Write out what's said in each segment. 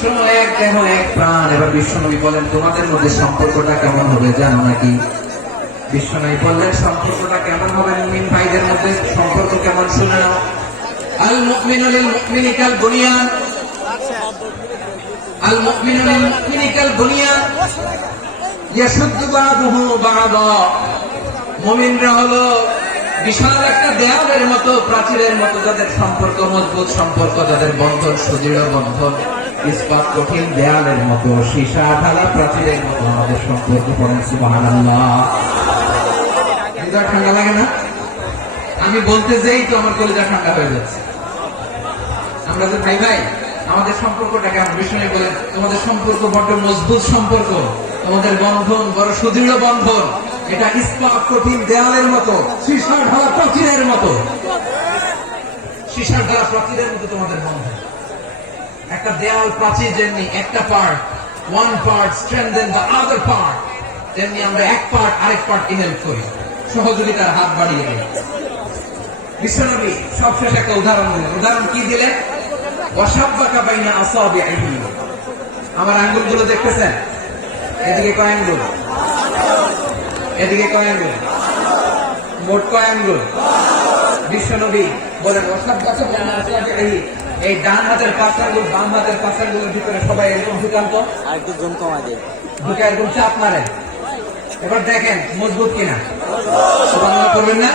উৎস এক দেহ এক প্রাণ। এবার বিশ্বনবী বলেন, তোমাদের মধ্যে সম্পর্কটা কেমন হবে জানো নাকি? বিশ্বনবী বললেন, সম্পর্কটা কেমন হবে মুমিন ভাইদের মধ্যে? সম্পর্ক কেমন শুনে নাও আল আল বাদুহু বাদা। মুমিনরা হলো বিশাল একটা দেয়ালের মতো, প্রাচীরের মতো, যাদের সম্পর্ক মজবুত, সম্পর্ক যাদের বন্ধন সুদৃঢ় বন্ধন। ইস্পাত কঠিন দেয়ালের মতো, সীসা ঢালা প্রাচীরের মতো আমাদের সম্পর্ক পড়েন সুবহানাল্লাহ। ঠান্ডা লাগে না? আমি বলতে যেই তো আমার কলিজা ঠান্ডা হয়ে যাচ্ছে। আমরা যে ভাই ভাই, আমাদের সম্পর্কটা কেমন বিষয় বলেন। তোমাদের সম্পর্ক বড্ড মজবুত সম্পর্ক। তোমাদের বন্ধন বড় সুদৃঢ় বন্ধন। এটা ইস্পাত কঠিন দেয়ালের মতো সীসার ঢালা প্রাচীরের মতো। সীসার ঢালা প্রাচীরের মতো তোমাদের বন্ধন। একটা দেয়াল প্রাচীর যেমনি একটা part one part strengthen the other part তেমনি আমরা এক পার্ট আরেক পার্টকে হেল্প করি। সহযোগিতার হাত বাড়িয়ে দিই। বিশ্বনবী সবশেষ একটা উদাহরণ দিলেন। উদাহরণ কি আমার দেখতেছেন? এদিকে কয় আঙ্গুল? এদিকে কয় আঙ্গুল? মোট কয় আঙ্গুল? বিশ্বনবী বলেন এই ডান হাতের পাঁচ আঙ্গুল বাম হাতের পাঁচ আঙ্গুলের ভিতরে সবাই এরকম ঢুকান্ত আর একটু জুম কমা দে ঢুকে এরকম চাপ মারে। এবার দেখেন মজবুত কিনা? করবেন না?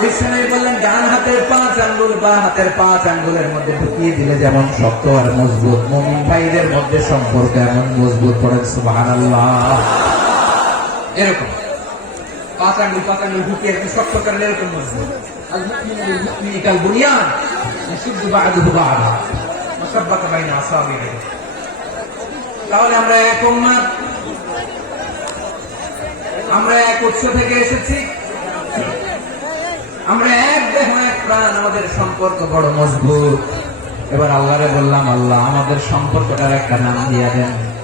বিশ্বনবী বললেন ডান হাতের পাঁচ আঙ্গুল বা হাতের পাঁচ আঙ্গুলের মধ্যে ঢুকিয়ে দিলে যেমন শক্ত আর মজবুত। মুমিন ভাইদের মধ্যে সম্পর্ক এমন মজবুত পড়েন সুবহানাল্লাহ। এরকম। আঙ্গুল পাঁচ আঙ্গুল একটু শক্ত করেন এরকম কাল বা'দা। মুসাব্বাতা বাইনা আসাবিহি। তাহলে আমরা এক আমরা এক উৎস থেকে এসেছি। আমরা এক দেহ, এক প্রাণ, আমাদের সম্পর্ক বড় মজবুত। এবার আল্লাহরে বললাম, আল্লাহ, আমাদের সম্পর্কটার একটা নাম দিয়ে দেন।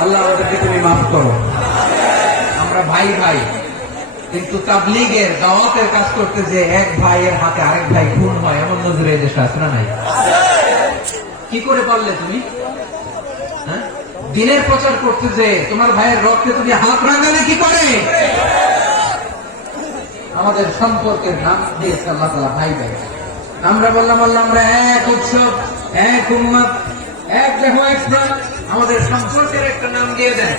আল্লাহ ওদেরকে তুমি মাফ করো। আমরা ভাই ভাই। কিন্তু তাবলিগের দাওয়াতের কাজ করতে যে এক ভাইয়ের হাতে আরেক ভাই খুন হয়, এমন নজরে দেশে আছে না নাই? কি করে পারলে তুমি? হ্যাঁ? দিনের প্রচার করতে যে তোমার ভাইয়ের রক্তে তুমি হাত রাঙালে কি করে? আমাদের সম্পর্কের নাম দিয়েছে আল্লাহ তালা ভাই ভাই। আমরা বললাম, আল্লাহ, আমরা এক উৎসব, এক উম্মত, এক দেহ, এক প্রাণ আমাদের সম্পর্কের একটা নাম দিয়ে দেন।